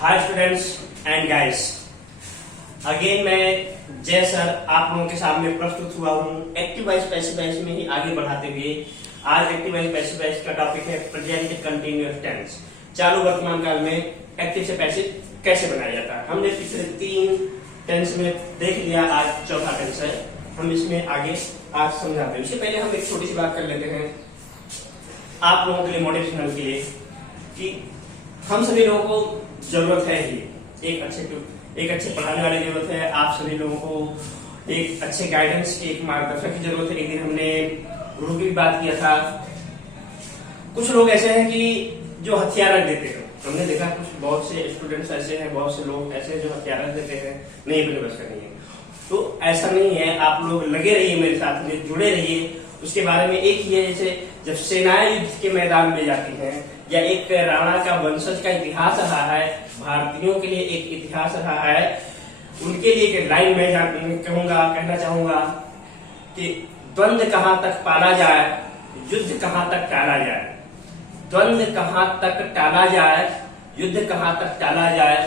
Hi students and guys, again मैं जय sir आप लोगों के सामने प्रस्तुत हुआ हूँ एक्टिव वॉइस पैसिव वॉइस में ही आगे बढ़ाते हुए। आज एक्टिव वॉइस पैसिव वॉइस का टॉपिक है प्रेजेंट कंटिन्यूअस टेंस। चालू वर्तमान काल में एक्टिव से पैसिव कैसे बनाया जाता है। हमने पिछले 3 टेंस में देख लिया, आज चौथा टेंस है, हम इसमें आगे आज समझाते हैं। उससे पहले हम एक छोटी सी बात कर लेते हैं आप लोगों के लिए, मोटिवेशनल के लिए, कि हम सभी लोगों को जरूरत है ही एक अच्छे पढ़ाने वाले की जरूरत है। आप सभी लोगों को एक अच्छे गाइडेंस की, एक मार्गदर्शक की जरूरत है। एक दिन हमने गुरु की बात किया था। कुछ लोग ऐसे हैं कि जो हथियार रख देते हैं। हमने देखा कुछ बहुत से स्टूडेंट्स ऐसे हैं, बहुत से लोग ऐसे हैं जो हथियार रख देते हैं, नहीं अपने बस करनी है। तो ऐसा नहीं है, आप लोग लगे रहिए मेरे साथ में, जुड़े रहिए। उसके बारे में एक ही है, जैसे जब सेनाएं युद्ध के मैदान में जाती हैं या एक राणा का वंशज का इतिहास रहा है, भारतीयों के लिए एक इतिहास रहा है, उनके लिए एक लाइन में कहना चाहूंगा कि द्वंद्व कहां तक पाला जाए, युद्ध कहां तक टाला जाए। द्वंद्व कहां तक टाला जाए, युद्ध कहां तक टाला जाए,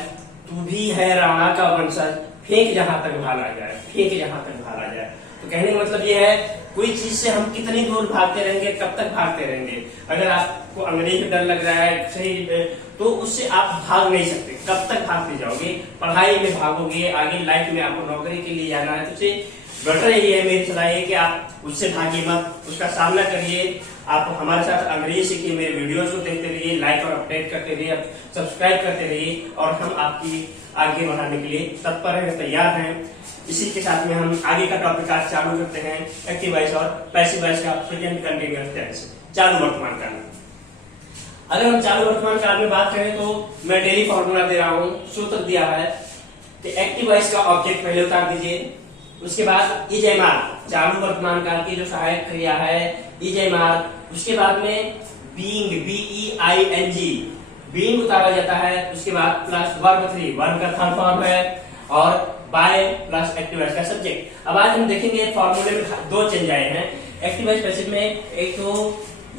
तू भी है राणा का वंशज, फेंक जहां तक भाला जाए, फेंक जहां तक भाला जाए। तो कहने का मतलब ये है, कोई चीज से हम कितनी दूर भागते रहेंगे, कब तक भागते रहेंगे। अगर आपको अंग्रेज से डर लग रहा है सही, तो उससे आप भाग नहीं सकते। कब तक भागते जाओगे? पढ़ाई में भागोगे, आगे लाइफ में आपको नौकरी के लिए जाना है, तो उससे बेटर यही है, मेरी सलाह है कि आप उससे भागिए मत, उसका सामना करिए। आप हमारे साथ अंग्रेजी सीखिए, मेरे वीडियोस को देखते रहिए, लाइक और अपडेट करते रहिए, सब्सक्राइब करते रहिए, और हम आपकी आगे बढ़ाने के लिए तत्पर हैं, तैयार हैं। इसी के साथ में हम आगे का टॉपिक आज चालू करते हैं, एक्टिव वॉइस और पैसिव वॉइस का प्रेजेंट कंटिन्यूअस टेंस, चालू वर्तमान काल। अगर हम चालू वर्तमान काल में बात करें तो मैं डेली फॉर्मूला दे रहा हूँ, सूत्र दिया है कि एक्टिव वॉइस का ऑब्जेक्ट पहले उतार दीजिए, उसके बाद इज एम आर, चालू वर्तमान काल की जो सहायक क्रिया है इज एम आर, उसके बाद में बीइंग, BEING, बीइंग उतारा जाता है, उसके बाद प्लस वर्ब 3, वर्ब का थर्ड फॉर्म है, और बाय प्लस एक्टिव वॉइस का सब्जेक्ट। अब आज हम देखेंगे फॉर्मूले में 2 चेंज आए हैं एक्टिव वॉइस पैसिव में। एक तो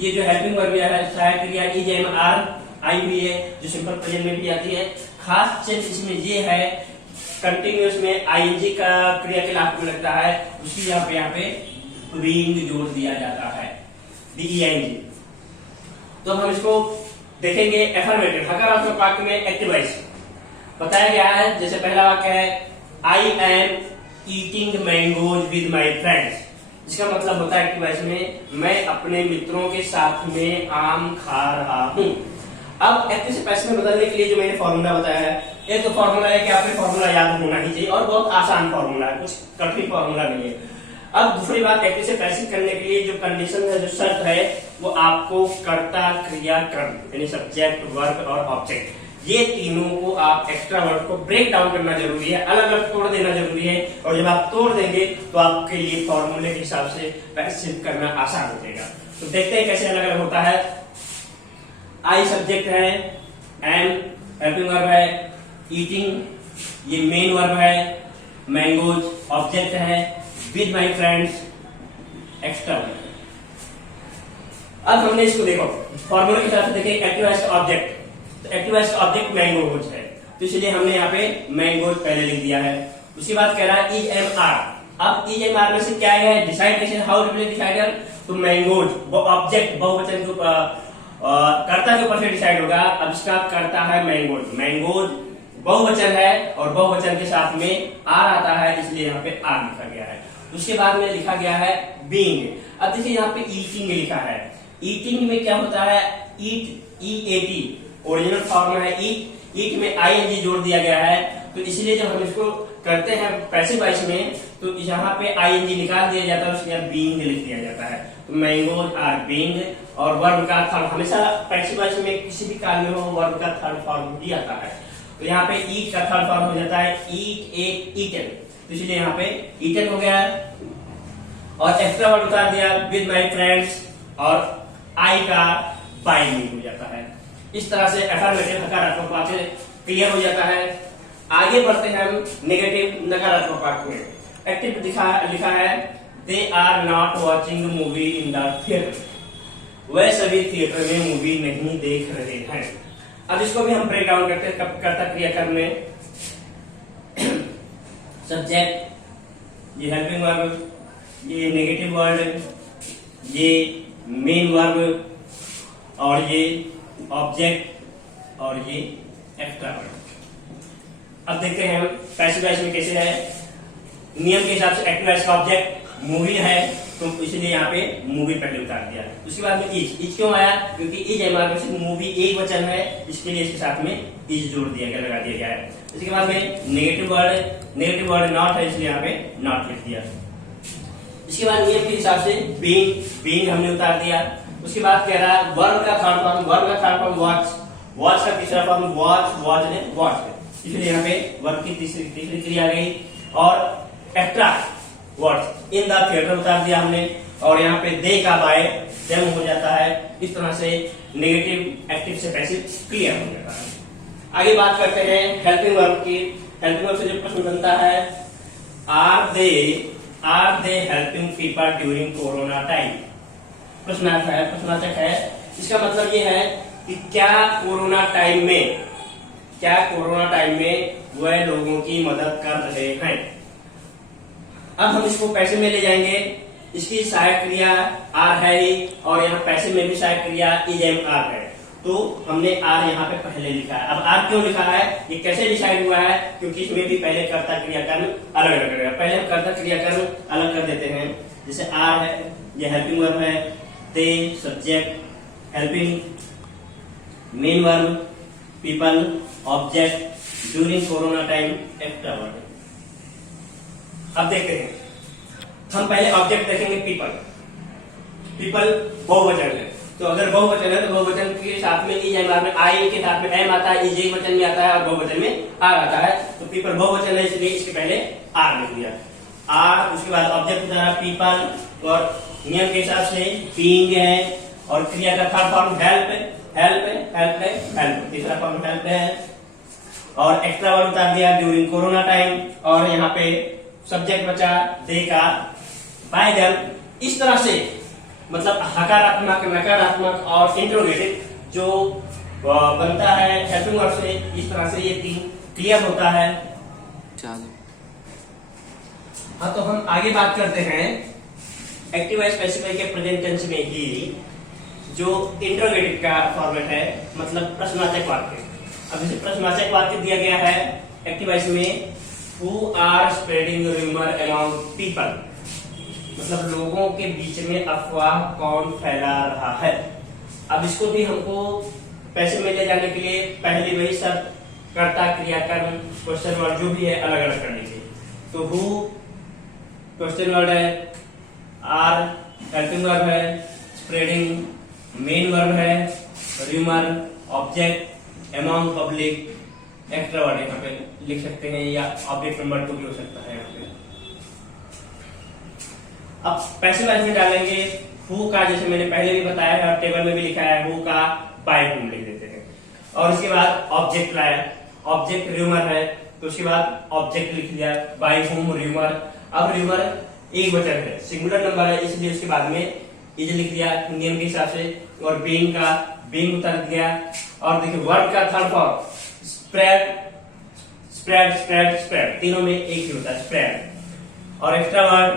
ये जो हेल्पिंग वर्ब है, सहायक क्रिया इज एम आर आई हुई है, जो सिंपल प्रेजेंट में भी आती है। खास चेंज इसमें ये है, कंटिन्यूअस में आईएनजी का क्रिया के लाभ में लगता है, उसी यहाँ पे बीइंग जोड़ दिया जाता है, BEING। तो हम इसको देखेंगे एफर्मेटिव, हकारात्मक वाक्य में एक्टिव वॉइस बताया गया है। जैसे पहला वाक्य है I am eating mangoes with my friends. इसका मतलब होता है एक्टिव वॉइस में मैं अपने मित्रों के साथ में आम खा रहा हूँ। अब एक्टिव से पैसिव में बदलने के लिए जो मैंने फॉर्मूला बताया है, एक तो फॉर्मूला है कि आपने फॉर्मूला याद होना ही चाहिए, और बहुत आसान फॉर्मूला है, कुछ कठिन फॉर्मूला नहीं है। अब दूसरी बात, एक्टिव से पैसिव करने के लिए जो कंडीशन है, जो शर्त है, वो आपको कर्ता, क्रिया, कर्म, यानी सब्जेक्ट, वर्ब और ऑब्जेक्ट, ये तीनों को आप एक्स्ट्रा वर्ड को ब्रेक डाउन करना जरूरी है, अलग अलग तोड़ देना जरूरी है। और जब आप तोड़ देंगे तो आपके लिए फॉर्मूले के हिसाब से पैसिव करना आसान हो जाएगा। तो देखते हैं कैसे अलग अलग होता है। आई सब्जेक्ट है, एम हेल्पिंग वर्ब है, ईटिंग ये मेन वर्ब है, मैंगोज ऑब्जेक्ट है, with my friends extra verb. अब हमने इसको देखो फॉर्मूले के हिसाब से देखें, एक्टिव वॉइस का ऑब्जेक्ट, एक्टिव वॉइस का ऑब्जेक्ट मैंगोज है, तो इसलिए हमने यहाँ पे मैंगोज पहले लिख दिया है। उसके बाद कह रहा है इज एम आर। अब इज एम आर में से क्या है, डिसाइड कैसे, हाउ रिप्लेस डिसाइडर, तो मैंगोज वो ऑब्जेक्ट बहुवचन के कर्ता के ऊपर से डिसाइड होगा। अब इसका कर्ता है मैंगोज, मैंगोज बहुवचन है और बहुवचन के साथ में आर आता है, इसलिए यहाँ पे आर लिखा गया है। उसके बाद में लिखा गया है बीइंग। अब देखिए यहाँ पे ईटिंग लिखा है, ईटिंग में क्या होता है, ईट EAT ओरिजिनल फॉर्म है, ईट में ING जोड़ दिया गया है, तो इसलिए जब हम इसको करते हैं पैसिव वॉइस में, तो यहाँ पे ING निकाल दिया जाता है, उसके यहाँ बीइंग लिख दिया जाता है। तो मैंगोज आर बीइंग, और वर्ब का थर्ड, हमेशा पैसिव वॉइस में किसी भी काल में हो वर्ब का थर्ड फॉर्म ही आता है। तो यहाँ पे ईट का थर्ड फॉर्म हो जाता है ईट, एक, ईटन, तो इसलिए यहाँ पे ईटन हो गया। और एक्स्ट्रा वर्ड उतार दिया विद माई फ्रेंड्स, और आई का बाइंग हो जाता है। इस तरह से एफर्मेटिव हकारात्मक वाक्य क्लियर हो जाता है। आगे बढ़ते हैं हम नेगेटिव नकारात्मक वाक्य में। एक्टिव लिखा है they are not watching movie in the theatre, वह सभी थिएटर में मूवी नहीं देख रहे हैं। अब इसको भी हम ब्रेक डाउन करते हैं कर्ता क्रियाकर्म में। सब्जेक्ट, ये हेल्पिंग वर्ब, ये नेगेटिव वर्ड, ये मेन वर्ब, और ये ऑब्जेक्ट, और ये एक्स्ट्रा वर्ब। अब देखते हैं हम पैसिव वॉइस में कैसे है। नियम के हिसाब से एक्टिव वॉइस का ऑब्जेक्ट मूवी है, तो इसलिए यहाँ पे मूवी पहले उतार दिया। उसके बाद में इज क्यों आया, क्योंकि इज एमआर से मूवी एक वचन है, इसके लिए इसके साथ में इज जोड़ दिया गया, लगा दिया गया है। इसके बाद में नेगेटिव वर्ड नॉट है, इसलिए यहाँ पे नॉट लिख दिया। इसके बाद नियम के हिसाब से बीइंग हमने उतार दिया। उसके बाद कह रहा है वर्ब का थर्ड फॉर्म वॉच का तीसरा फॉर्म वॉच ने वॉच, इसलिए यहाँ पे वर्ब की तीसरी क्रिया आ गई। और extra words in the theatre उतार दिया हमने, और यहाँ पे दे का बाय देम हो जाता है। इस तरह से नेगेटिव एक्टिव से पैसिव क्लियर हो जाता है। आगे बात करते हैं हेल्पिंग वर्ब की। हेल्पिंग वर्ब से जो प्रश्न बनता है, are they helping people during corona time. प्रश्नार्थक है। इसका मतलब ये है कि क्या कोरोना टाइम में वह लोगों की मदद कर रहे हैं। अब हम इसको पैसे में ले जाएंगे। इसकी सहायक क्रिया आर है ही, और यहाँ पैसे में भी सहायक क्रिया इज एम आर है, तो हमने आर यहाँ पे पहले लिखा है। अब आर क्यों लिखा है, ये कैसे डिसाइड हुआ है, क्योंकि इसमें भी पहले कर्ता क्रियाकर्म अलग अलग है। पहले हम कर्ता क्रियाकर्म अलग कर देते हैं। जैसे आर है, ये हेल्पिंग वर्ब है, they subject, helping main verb, people object, during corona time extra verb. अब देखते हैं, हम पहले ऑब्जेक्ट देखेंगे पीपल बहुवचन है, तो अगर बहुवचन है तो बहुवचन के साथ में इज एम आर में आई के साथ में एम आता है, इज एक वचन में आता है और बहुवचन में आर आता है। तो पीपल बहुवचन है, इसलिए इसके पहले आर लिख दिया आर। उसके बाद ऑब्जेक्ट उतारा पीपल, और नियम के हिसाब से बीइंग है, और क्रिया का थर्ड फॉर्म हेल्प, तीसरा फॉर्म हेल्प है, और एक्स्ट्रा वर्ड उतार दिया ड्यूरिंग कोरोना टाइम, और यहाँ पे सब्जेक्ट बचा दे का बाय देम। इस तरह से मतलब हकारात्मक, नकारात्मक और इंट्रोगेटिव जो बनता है हेल्पिंग वर्ब से, इस तरह से ये तीन क्लियर होता है। हाँ, तो हम आगे बात करते हैं एक्टिव वॉइस पैसिव के प्रेजेंट टेंस में ही जो इंट्रोगेटिव का फॉर्मेट है, मतलब प्रश्नवाचक वाक्य। अब जैसे प्रश्नवाचक वाक्य दिया गया है एक्टिव वॉइस में, Who are spreading rumor among people, मतलब लोगों के बीच में अफवाह कौन फैला रहा है। अब इसको भी हमको पैसे में ले जाने के लिए पहले वही सब कर्ता क्रियाकर्म क्वेश्चन वर्ड जो भी है अलग अलग कर लीजिए। तो हु क्वेश्चन वर्ड है, आर हेल्पिंग वर्ब है, स्प्रेडिंग मेन वर्ब है, rumour object, among public extra word यहाँ पे लिख सकते हैं, या ऑब्जेक्ट नंबर 2 भी हो सकता है यहाँ पे। अब पैसिव वॉइस में डालेंगे हु का, जैसे मैंने पहले भी बताया है और टेबल में भी लिखा है, हु का बाय हुम लिख देते हैं। और उसके बाद ऑब्जेक्ट लाया, ऑब्जेक्ट रूमर है, तो उसके बाद ऑब्जेक्ट लिख दिया बाय हुम रूमर। अब रूमर एक वचन है, सिंगुलर नंबर है, इसलिए उसके बाद में इज लिख दिया नियम के हिसाब से, और बीइंग का बीइंग उतार दिया। और देखिए वर्ड का थर्ड फॉर्म स्प्रेड, तीनों में एक ही होता है स्प्रेड। और extra word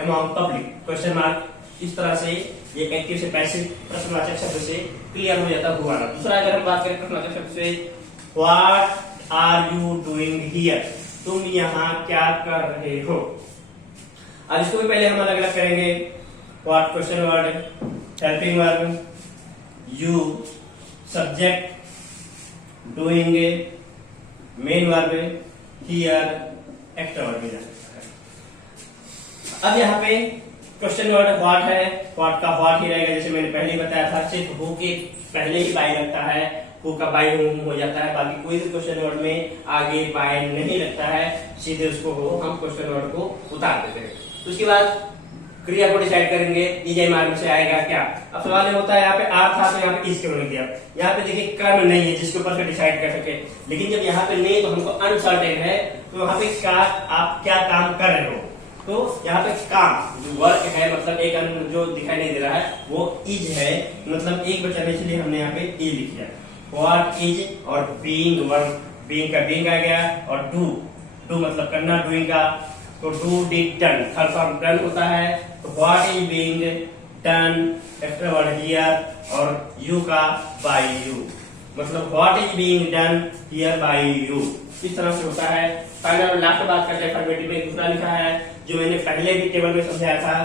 among public question mark. इस तरह से ये एक्टिव से पैसिव प्रश्नवाचक शब्द से क्लियर हो जाता हुआ। दूसरा अगर हम बात करें प्रश्नवाचक शब्द से, what are you doing here, तुम यहाँ क्या कर रहे हो। अब इसको भी पहले हम अलग अलग करेंगे। What question word, helping verb, you subject, doing main verb, here extra verb भी जा सकता है। अब यहाँ पे क्वेश्चन वर्ड व्हाट है, व्हाट का व्हाट ही रहेगा, जैसे मैंने पहले बताया था, सिर्फ हु के पहले ही बाय लगता है, हु का बाय हुम हो जाता है। बाकी कोई भी क्वेश्चन वर्ड में आगे बाय नहीं लगता है, सीधे उसको हो हम क्वेश्चन वर्ड को उतार देते हैं। उसके बाद क्रिया को डिसाइड करेंगे, इज एम आर में से आएगा क्या। अब सवाल ये होता है, यहाँ पे आर था तो यहाँ पे इज क्यों नहीं दिया। यहाँ पे देखिए कर्म नहीं है जिसके ऊपर से डिसाइड कर सके, लेकिन जब यहाँ पे नहीं तो हमको अनसर्टेन है, तो यहाँ पे क्या आप क्या काम कर रहे हो, तो यहाँ पे काम जो वर्क है, मतलब एक जो दिखाई नहीं दे रहा है वो इज है, मतलब एक वचन है, इसलिए हमने यहाँ पे इज लिख दिया। व्हाट इज और बीइंग, वर्ब बीइंग का बीइंग आ गया, और डू मतलब करना, डूइंग का तो do did done, third form done होता है। तो what is being done, extra word here, और यू का बाय यू, मतलब what is being done here bye you, इस तरह से होता है। फाइनल लास्ट बात करते हैं, फॉर्मेटिव में दूसरा लिखा है जो मैंने पहले भी टेबल में समझाया था।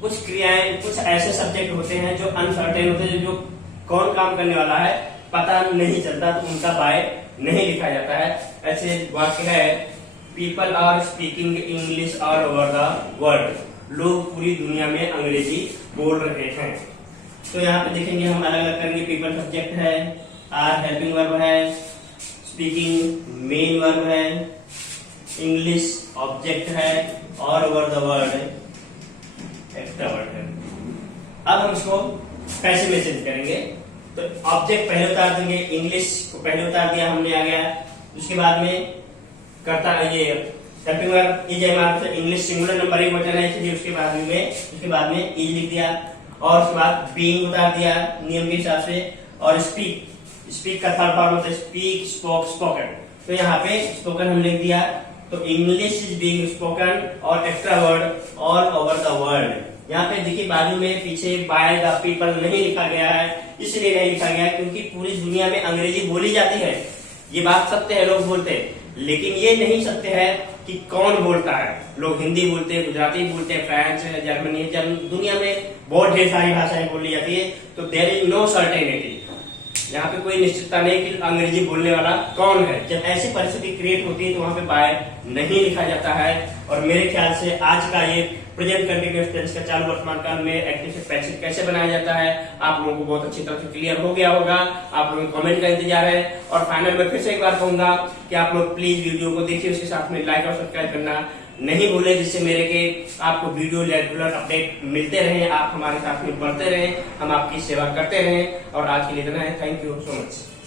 कुछ क्रियाएं, कुछ ऐसे सब्जेक्ट होते हैं जो अनसर्टेन होते हैं, जो कौन काम करने वाला है पता नहीं चलता, तो उनका बाय नहीं लिखा जाता है। ऐसे वाक्य है, people are speaking English all over the world, लोग पूरी दुनिया में अंग्रेजी बोल रहे हैं। तो यहाँ पे देखेंगे हम अलग अलग करेंगे। पीपल सब्जेक्ट है, आर हेल्पिंग वर्ब है, स्पीकिंग मेन वर्ब है, इंग्लिश ऑब्जेक्ट है, all over the world extra word है। अब हम इसको कैसे में चेंज करेंगे, तो ऑब्जेक्ट पहले उतार देंगे, इंग्लिश को पहले उतार दिया हमने, आ गया। उसके बाद में करता ये हेल्पिंग वर्ब इज हमारा इंग्लिश सिंगुलर नंबर 1 वचन है, इसलिए उसके बाद में इज लिख दिया, और उसके बाद बीइंग उतार दिया नियम के हिसाब से, और स्पीक का थर्ड फॉर्म होता है स्पीक, स्पोक, स्पोकन, तो यहाँ पे स्पोकन हम लिख दिया। तो इंग्लिश इज बीइंग स्पोकन और extra word all over the world. यहाँ पे देखिए बाजू में पीछे बाय द पीपल नहीं लिखा गया है, इसलिए नहीं लिखा गया है क्योंकि पूरी दुनिया में अंग्रेजी बोली जाती है, ये बात सत्य है, लोग बोलते हैं, लेकिन ये नहीं सत्य है कि कौन बोलता है। लोग हिंदी बोलते हैं, गुजराती बोलते हैं, फ्रांस है, जर्मनी है, दुनिया में बहुत ढेर सारी भाषाएं बोली जाती है। तो देयर इज नो सर्टेनिटी, यहाँ पे कोई निश्चितता नहीं कि अंग्रेजी बोलने वाला कौन है। जब ऐसी परिस्थिति क्रिएट होती है तो वहां पे बाय नहीं लिखा जाता है। और मेरे ख्याल से आज का ये प्रेजेंट कंटिन्यूअस टेंस का चालू वर्तमान काल में एक्टिव से पैसिव कैसे बनाया जाता है आप लोगों को बहुत अच्छी तरह से क्लियर हो गया होगा। आप लोगों को कमेंट का इंतजार है। और फाइनल में फिर से एक बार कहूंगा कि आप लोग प्लीज वीडियो को देखिए, उसके साथ में लाइक और सब्सक्राइब करना नहीं भूले, जिससे मेरे के आपको वीडियो रेगुलर अपडेट मिलते रहे, आप हमारे साथ में बढ़ते रहे, हम आपकी सेवा करते रहे। और आज के लिए इतना है, थैंक यू सो मच।